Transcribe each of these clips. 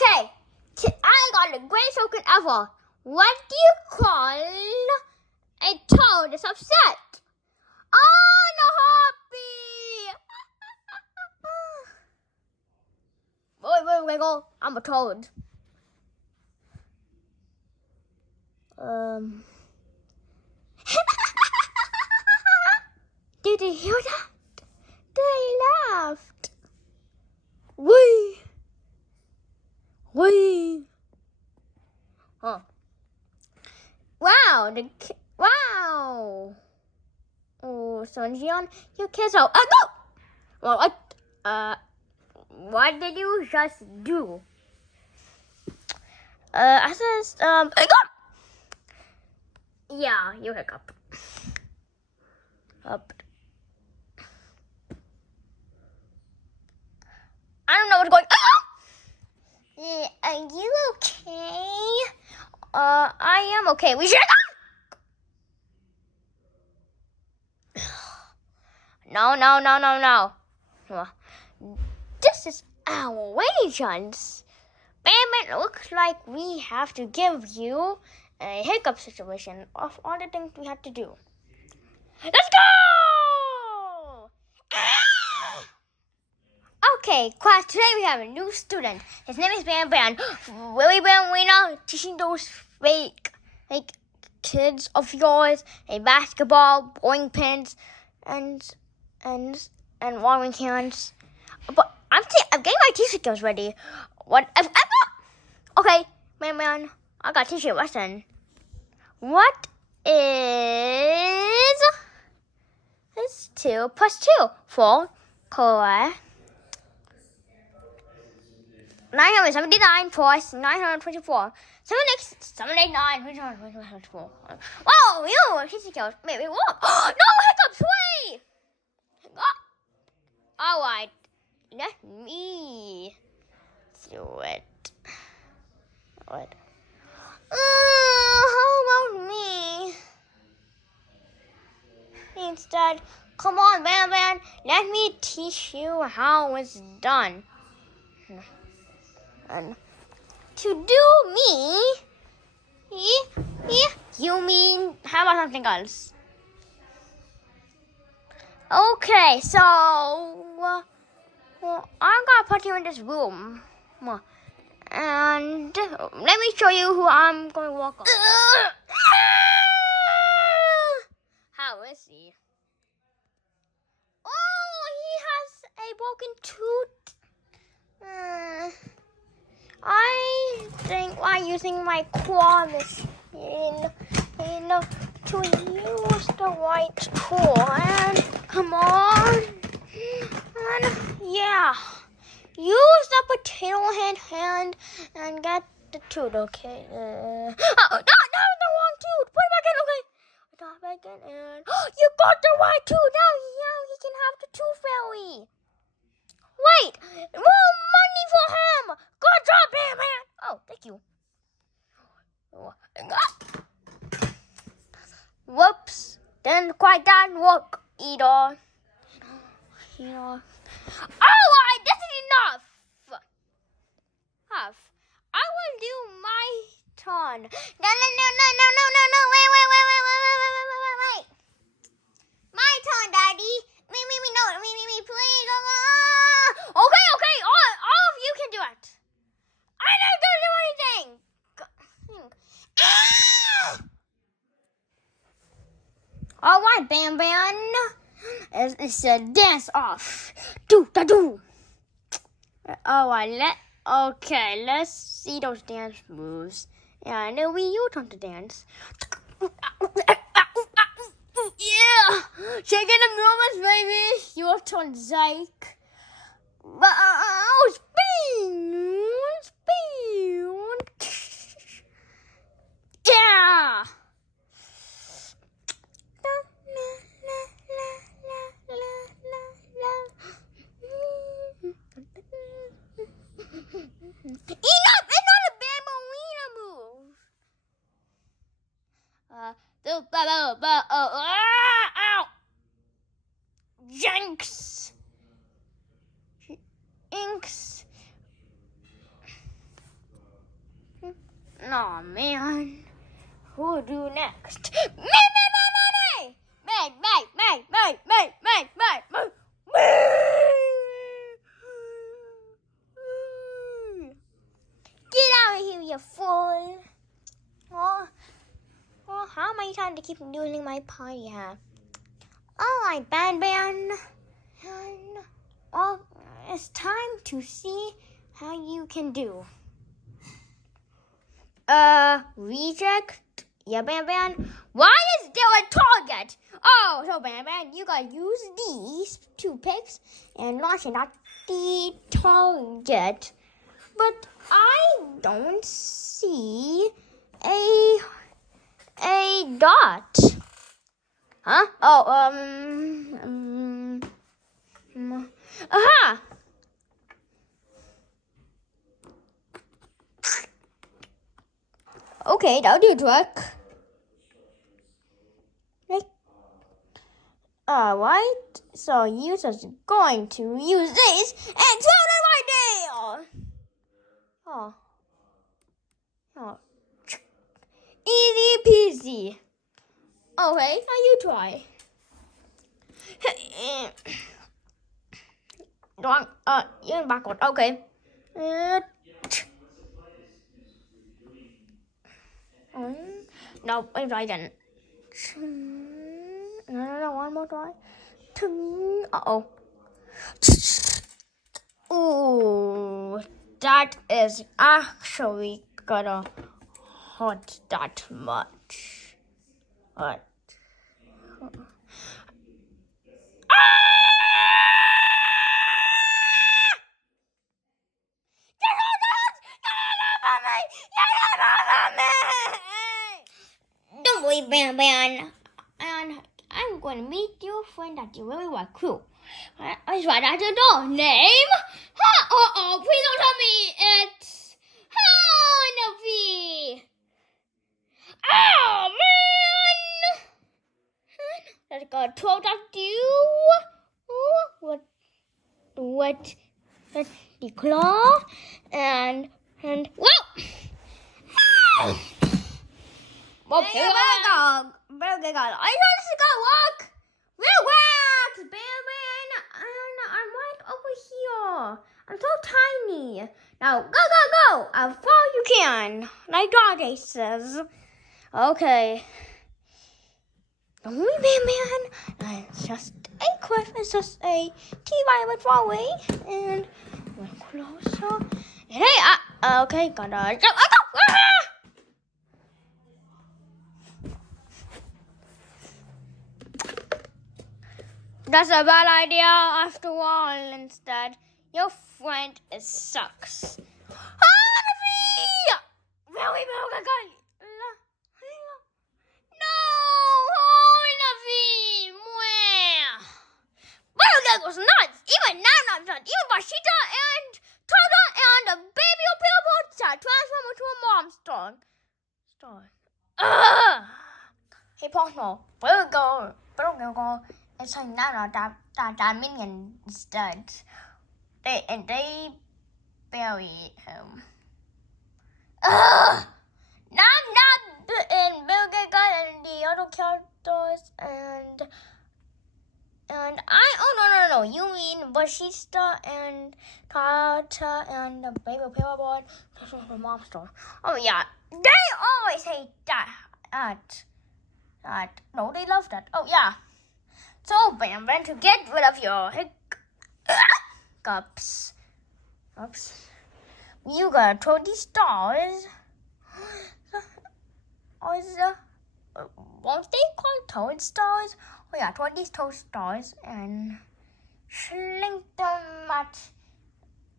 Okay, I got the greatest token ever. What do you call a toad that's upset? Oh, no, happy. Wait, go. I'm a toad. Did you hear that? They laughed. Wee. Huh. Wow. Wow. Oh, Sunjian, your kids are. No. Well, what did you just do? I said, Hiccup. Yeah, you Hiccup. Up. I don't know what's going on. Are you okay? I am okay. We should go. No. This is our wages. It looks like we have to give you a Hiccup situation of all the things we have to do. Let's go! Okay, class, today we have a new student. His name is Ban. Willie Bambino, teaching those fake kids of yours a basketball, bowling pins, and watering cans. But I'm getting my teacher skills ready. Okay, man, I got to teach you a lesson. What is 2 plus 2? 4, correct. 979 plus 924. 789, 924. Whoa, you teacher skills. Maybe what? No, Hiccups, wait! Alright, let me do it. What? How about me? Instead, come on, man. Let me teach you how it's done. And to do me, you mean, how about something else? Okay, so, I'm gonna put you in this room. And let me show you who I'm going to walk on. How is he? Oh, he has a broken tooth. I think I'm using my claw machine to use the right tool. And come on. And yeah. Use the potato hand and get the tooth, okay? No, the wrong tooth. Put it back in, okay? Put it back in and you got the right tooth. Now he can have the tooth fairy. Wait, more money for him. Good job, man. Oh, thank you. Whoops, didn't quite that work either. Alright, this is enough. I will do my turn. No. Wait. My turn, Daddy. Me, please. Okay. All of you can do it. I don't do anything. Alright, Ban. It's a dance off. Do. Okay, let's see those dance moves. Yeah, I know you turn to dance. Yeah, shaking the movements, baby. Your turn, Zeke. Spin. Yeah. Enough! It's not a ballerina move. Ow! Jinx. Oh man. Who will do next? Me! Get out of here, you fool! Oh, how am I trying to keep doing my party hat? Alright, Ben. Well, it's time to see how you can do. Reject. Yeah, Ben. Why is there a target? Oh, so Ben, you gotta use these toothpicks and launch it at the target. But I don't see a dot. Huh? Oh, aha! Okay, that'll do, truck. Alright, so users are going to use this and throw it right there. Oh. Easy peasy. Okay, now you try. You're backward. Okay. No, let me try again. No, one more try. Uh-oh. Ooh, that is actually gonna hurt that much. What? Don't worry, Ben. And I'm going to meet your friend at the railway crew. It's right at the door. Name? Please don't tell me it's Hanafi. Oh, man. Let's go talk to you. What? The claw and whoa! Okay, better go. I want to go walk. Relax, Ben. And I'm right over here. I'm so tiny. Now go. As far as you can, like Doggy says. Okay. Don't worry, Ben. It's just a cliff. It's just a T-violet far away. And we're closer. And hey, okay, gotta go. That's a bad idea after all. Instead, your friend sucks. Really, no, Navi. That was nuts. Even now, not nuts. Even Bashita and Toto and the baby Opilbo transform into a monster. Hey, partner, better go. It's saying now that minion is dead. They bury him. Not and Bill Gates and the other characters and no. You mean Bashista and Tata and the baby Pillboy? This is the monster. Oh yeah, they always hate that. No, they love that. Oh yeah. So Ben, to get rid of your hiccups, you gotta throw these stars. Won't they call toad stars? Oh yeah, throw these toad stars and sling them at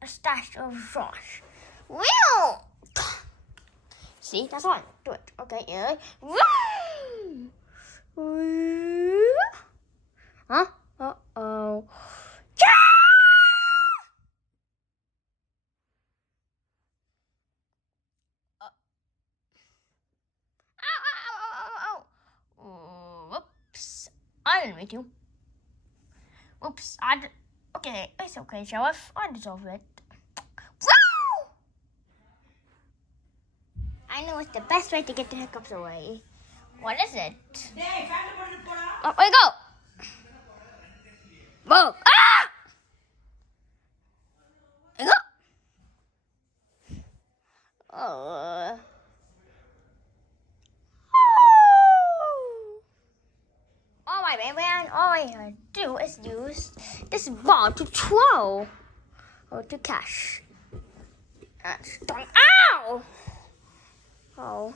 a stash of Josh. Well, see, that's one. Do it. Okay, yeah. Huh? Uh-oh. Whoops. I didn't meet you. Whoops. Okay, it's okay, Sheriff. I deserve it. Woo! I I know it's the best way to get the hiccups away. What is it? Oh, where you go? Whoa! Ah! There you go. Oh. All right, man. All I gotta do is use this ball to throw or to catch. Ow! Oh,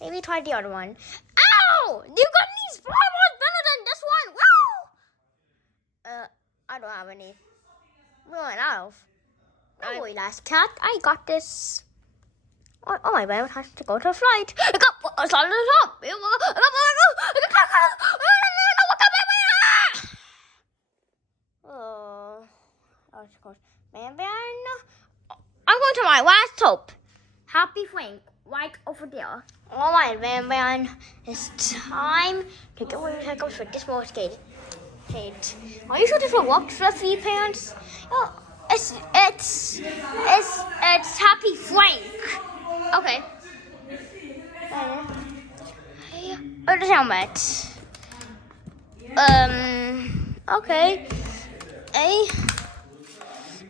maybe try the other one. Ow! You got these fireballs better than this one. Wow! I don't have any. Run out. Don't worry, last cat. I got this. Oh my God! I have to go to a flight. Oh, man. I'm going to my last stop. Happy Frank, right over there. All right, man. It's time to get rid of hiccups for this more skate. Are you sure this will work for your parents? Oh, it's Happy Frank. Okay. The helmet. Okay.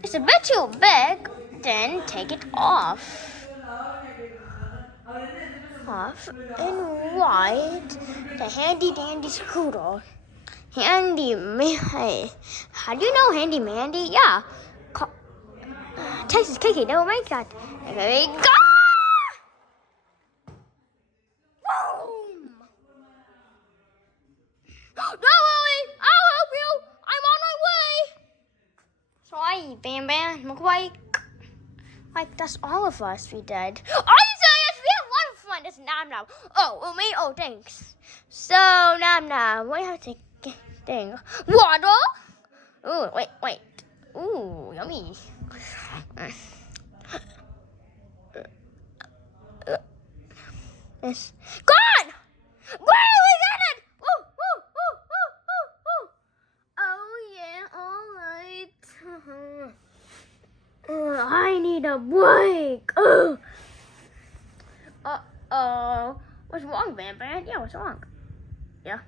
It's a bit too big. Then take it off. And white, the handy dandy scooter. Handy man. How do you know handy mandy? Yeah. Texas Kiki, don't make that. There we go! Boom! Don't worry, I'll help you. I'm on my way. Sorry, Bam, look like that's all of us we did. Are you serious? We have a lot of fun. This Nam. Oh, me? Oh, thanks. So, Nam, what do you have to thing? Water? Ooh, wait. Ooh, yummy. Yes. Gone! Where we got it? Ooh. Oh, yeah, all right. I need a break. Uh-oh. What's wrong, Bam? Yeah, what's wrong? Yeah.